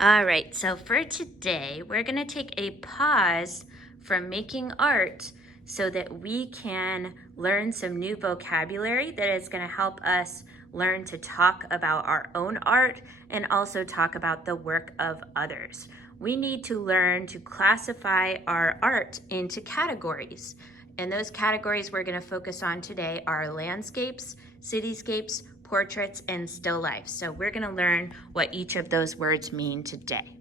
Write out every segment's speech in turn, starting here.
All right, so for today, we're gonna take a pause from making art so that we can learn some new vocabulary that is gonna help us learn to talk about our own art and also talk about the work of others. We need to learn to classify our art into categories. And those categories we're gonna focus on today are landscapes, cityscapes, portraits, and still lifes. So we're gonna learn what each of those words mean today.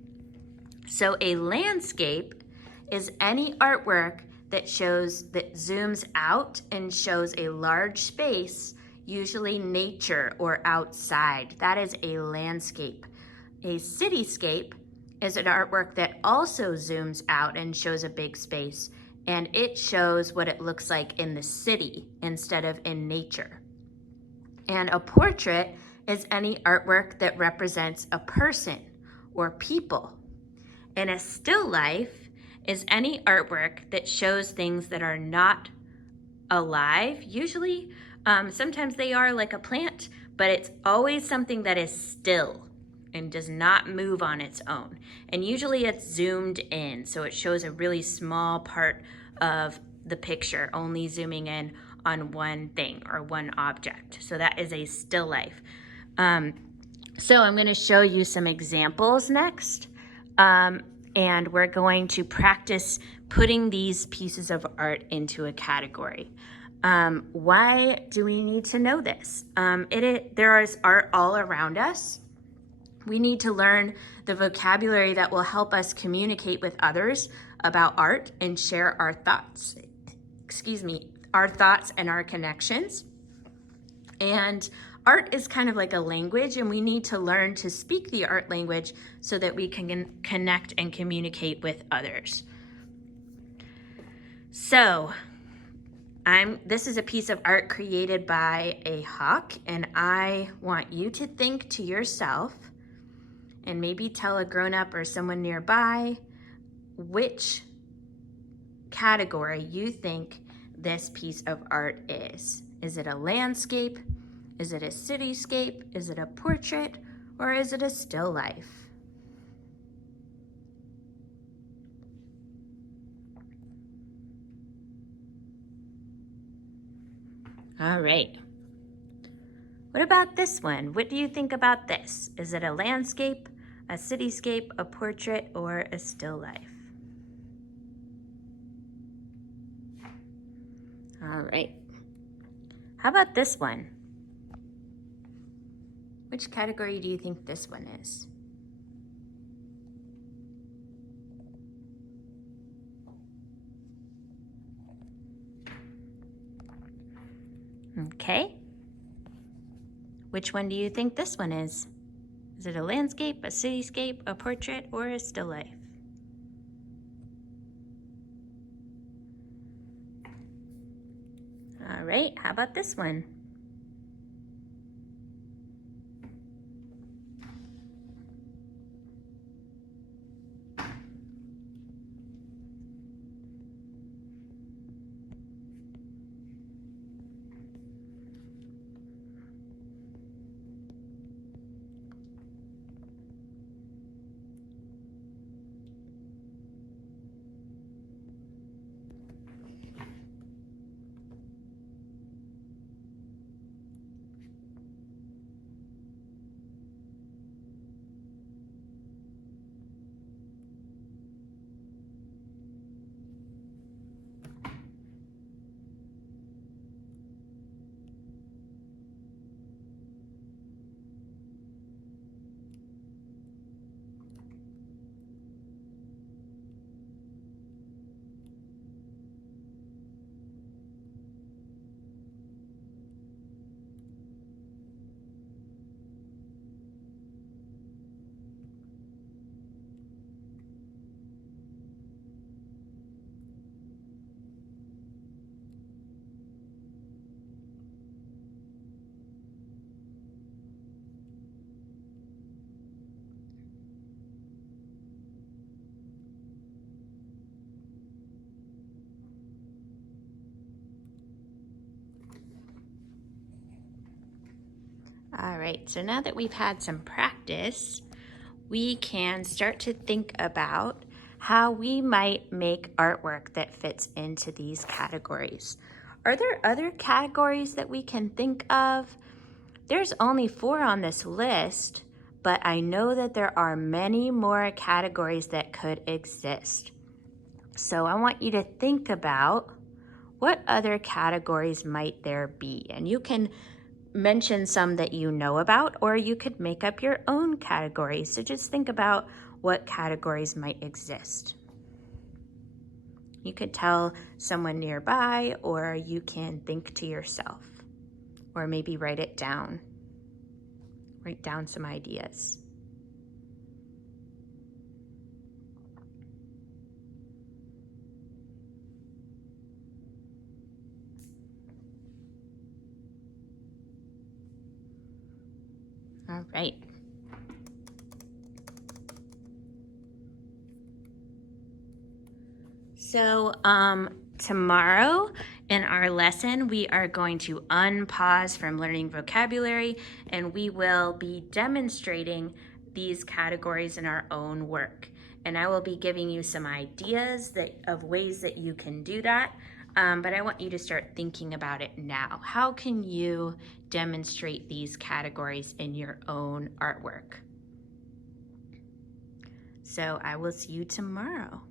So a landscape is any artwork that zooms out and shows a large space, usually nature or outside. That is a landscape. A cityscape is an artwork that also zooms out and shows a big space, and it shows what it looks like in the city instead of in nature. And a portrait is any artwork that represents a person or people. And a still life is any artwork that shows things that are not alive. Usually, sometimes they are, like a plant, but it's always something that is still and does not move on its own. And usually it's zoomed in, so it shows a really small part of the picture, only zooming in on one thing or one object. So that is a still life. So I'm going to show you some examples next. And we're going to practice putting these pieces of art into a category. Why do we need to know this? There is art all around us. We need to learn the vocabulary that will help us communicate with others about art and share our thoughts. Our thoughts and our connections. And art is kind of like a language, and we need to learn to speak the art language so that we can connect and communicate with others. So, this is a piece of art created by a hawk, and I want you to think to yourself and maybe tell a grown-up or someone nearby which category you think this piece of art is. Is it a landscape? Is it a cityscape? Is it a portrait? Or is it a still life? All right. What about this one? What do you think about this? Is it a landscape, a cityscape, a portrait, or a still life? All right. How about this one? Which category do you think this one is? Okay. Which one do you think this one is? Is it a landscape, a cityscape, a portrait, or a still life? All right, how about this one? All right, so now that we've had some practice, we can start to think about how we might make artwork that fits into these categories. Are there other categories that we can think of? There's only 4 on this list, but I know that there are many more categories that could exist. So I want you to think about what other categories might there be? And you can mention some that you know about, or you could make up your own categories. So just think about what categories might exist. You could tell someone nearby, or you can think to yourself, or maybe write it down. Write down some ideas. All right. So tomorrow in our lesson, we are going to unpause from learning vocabulary, and we will be demonstrating these categories in our own work. And I will be giving you some ideas of ways that you can do that. But I want you to start thinking about it now. How can you demonstrate these categories in your own artwork? So I will see you tomorrow.